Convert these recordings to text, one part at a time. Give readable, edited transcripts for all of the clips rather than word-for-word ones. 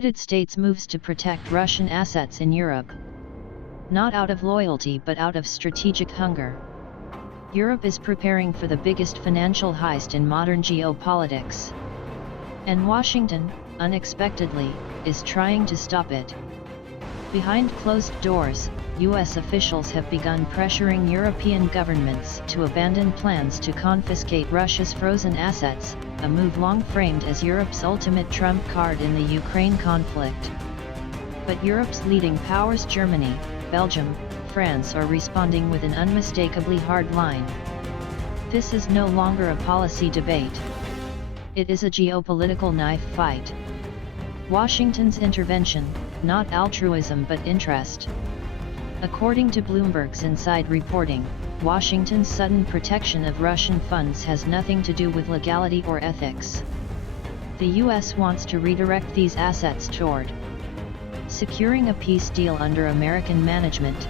United States moves to protect Russian assets in Europe. Not out of loyalty but out of strategic hunger. Europe is preparing for the biggest financial heist in modern geopolitics. And Washington, unexpectedly, is trying to stop it. Behind closed doors, US officials have begun pressuring European governments to abandon plans to confiscate Russia's frozen assets, a move long framed as Europe's ultimate trump card in the Ukraine conflict. But Europe's leading powers Germany, Belgium, France are responding with an unmistakably hard line. This is no longer a policy debate. It is a geopolitical knife fight. Washington's intervention, not altruism but interest. According to Bloomberg's inside reporting, Washington's sudden protection of Russian funds has nothing to do with legality or ethics. The US wants to redirect these assets toward securing a peace deal under American management,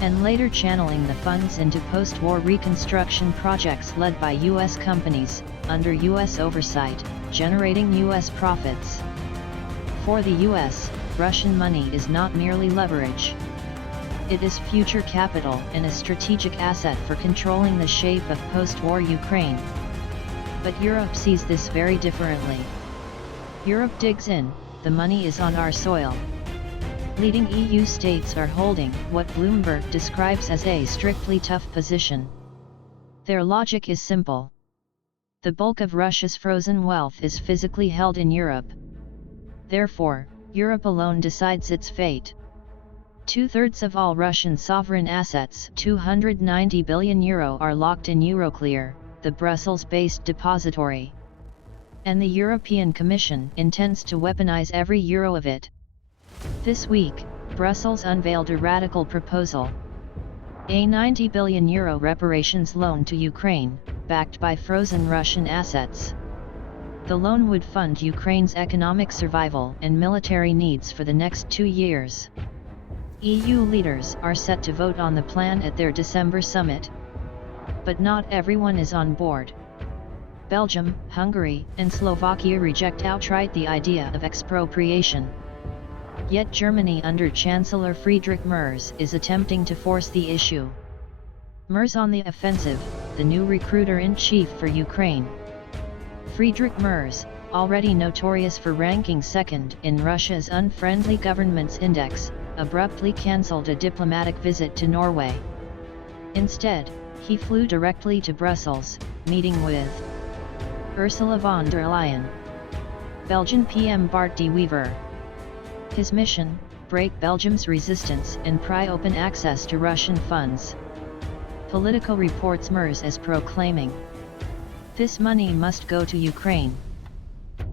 and later channeling the funds into post-war reconstruction projects led by US companies, under US oversight, generating US profits. For the US, Russian money is not merely leverage. It is future capital and a strategic asset for controlling the shape of post-war Ukraine. But Europe sees this very differently. Europe digs in, the money is on our soil. Leading EU states are holding what Bloomberg describes as a strictly tough position. Their logic is simple. The bulk of Russia's frozen wealth is physically held in Europe. Therefore, Europe alone decides its fate. Two-thirds of all Russian sovereign assets, €290 billion, are locked in Euroclear, the Brussels-based depository. And the European Commission intends to weaponize every euro of it. This week, Brussels unveiled a radical proposal. A €90 billion reparations loan to Ukraine, backed by frozen Russian assets. The loan would fund Ukraine's economic survival and military needs for the next 2 years. EU leaders are set to vote on the plan at their December summit. But not everyone is on board. Belgium, Hungary, and Slovakia reject outright the idea of expropriation. Yet Germany under Chancellor Friedrich Merz is attempting to force the issue. Merz on the offensive, the new recruiter-in-chief for Ukraine. Friedrich Merz, already notorious for ranking second in Russia's Unfriendly Governments Index, abruptly cancelled a diplomatic visit to Norway. Instead, he flew directly to Brussels, meeting with Ursula von der Leyen, Belgian PM Bart de Wever. His mission, break Belgium's resistance and pry open access to Russian funds. Politico reports Merz as proclaiming, "This money must go to Ukraine."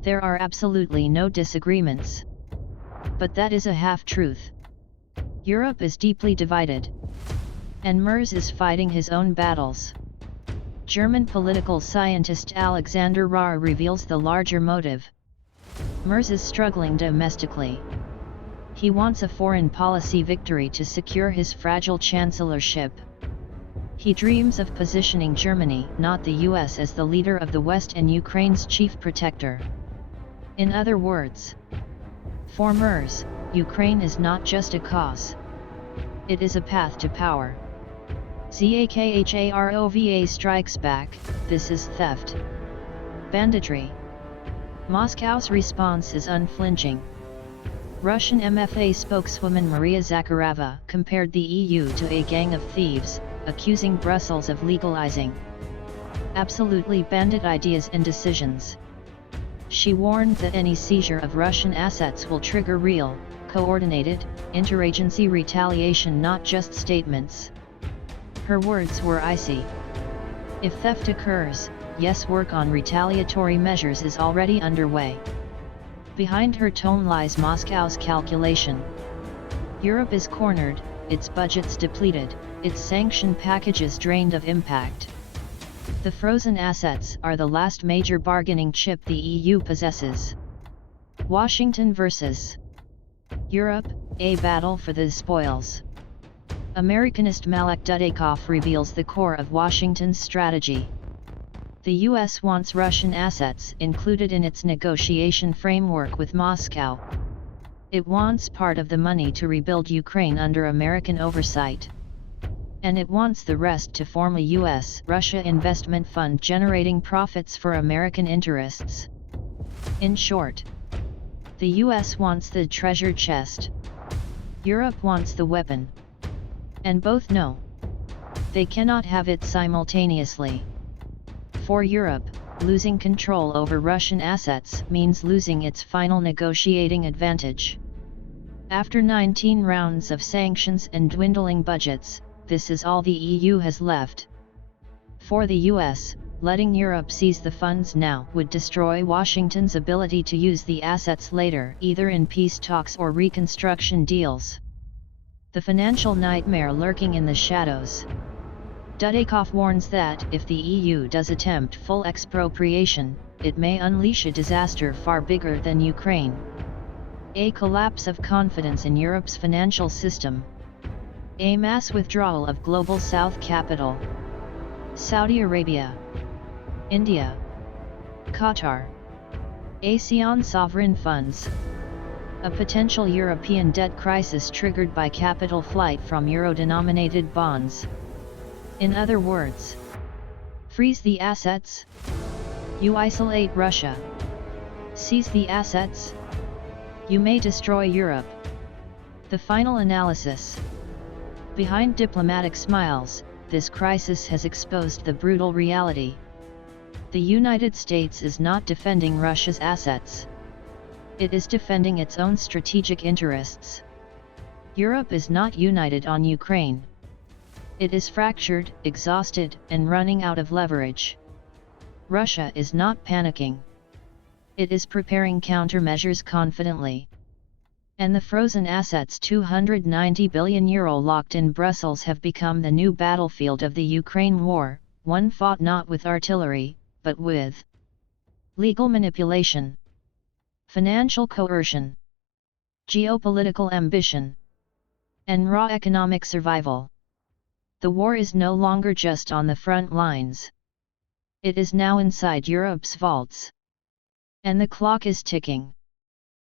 There are absolutely no disagreements. But that is a half-truth. Europe is deeply divided. And Merz is fighting his own battles. German political scientist Alexander Rahr reveals the larger motive. Merz is struggling domestically. He wants a foreign policy victory to secure his fragile chancellorship. He dreams of positioning Germany, not the US, as the leader of the West and Ukraine's chief protector. In other words, for Merz, Ukraine is not just a cause. It is a path to power. Zakharova strikes back, this is theft. Banditry. Moscow's response is unflinching. Russian MFA spokeswoman Maria Zakharova compared the EU to a gang of thieves, accusing Brussels of legalizing absolutely bandit ideas and decisions. She warned that any seizure of Russian assets will trigger real, coordinated, interagency retaliation, not just statements. Her words were icy. If theft occurs, yes, work on retaliatory measures is already underway. Behind her tone lies Moscow's calculation. Europe is cornered, its budgets depleted, its sanction packages drained of impact. The frozen assets are the last major bargaining chip the EU possesses. Washington versus Europe, a battle for the spoils. Americanist Malek Dudikoff reveals the core of Washington's strategy. The US wants Russian assets included in its negotiation framework with Moscow. It wants part of the money to rebuild Ukraine under American oversight. And it wants the rest to form a US-Russia investment fund generating profits for American interests. In short, the US wants the treasure chest. Europe wants the weapon. And both know they cannot have it simultaneously. For Europe, losing control over Russian assets means losing its final negotiating advantage. After 19 rounds of sanctions and dwindling budgets, this is all the EU has left. For the US, letting Europe seize the funds now would destroy Washington's ability to use the assets later, either in peace talks or reconstruction deals. The financial nightmare lurking in the shadows. Dudikoff warns that if the EU does attempt full expropriation, it may unleash a disaster far bigger than Ukraine. A collapse of confidence in Europe's financial system. A mass withdrawal of Global South capital. Saudi Arabia, India, Qatar, ASEAN sovereign funds. A potential European debt crisis triggered by capital flight from euro-denominated bonds. In other words, freeze the assets. You isolate Russia. Seize the assets. You may destroy Europe. The final analysis. Behind diplomatic smiles, this crisis has exposed the brutal reality. The United States is not defending Russia's assets. It is defending its own strategic interests. Europe is not united on Ukraine. It is fractured, exhausted, and running out of leverage. Russia is not panicking. It is preparing countermeasures confidently. And the frozen assets €290 billion locked in Brussels have become the new battlefield of the Ukraine war, one fought not with artillery, but with legal manipulation, financial coercion, geopolitical ambition, and raw economic survival. The war is no longer just on the front lines. It is now inside Europe's vaults. And the clock is ticking.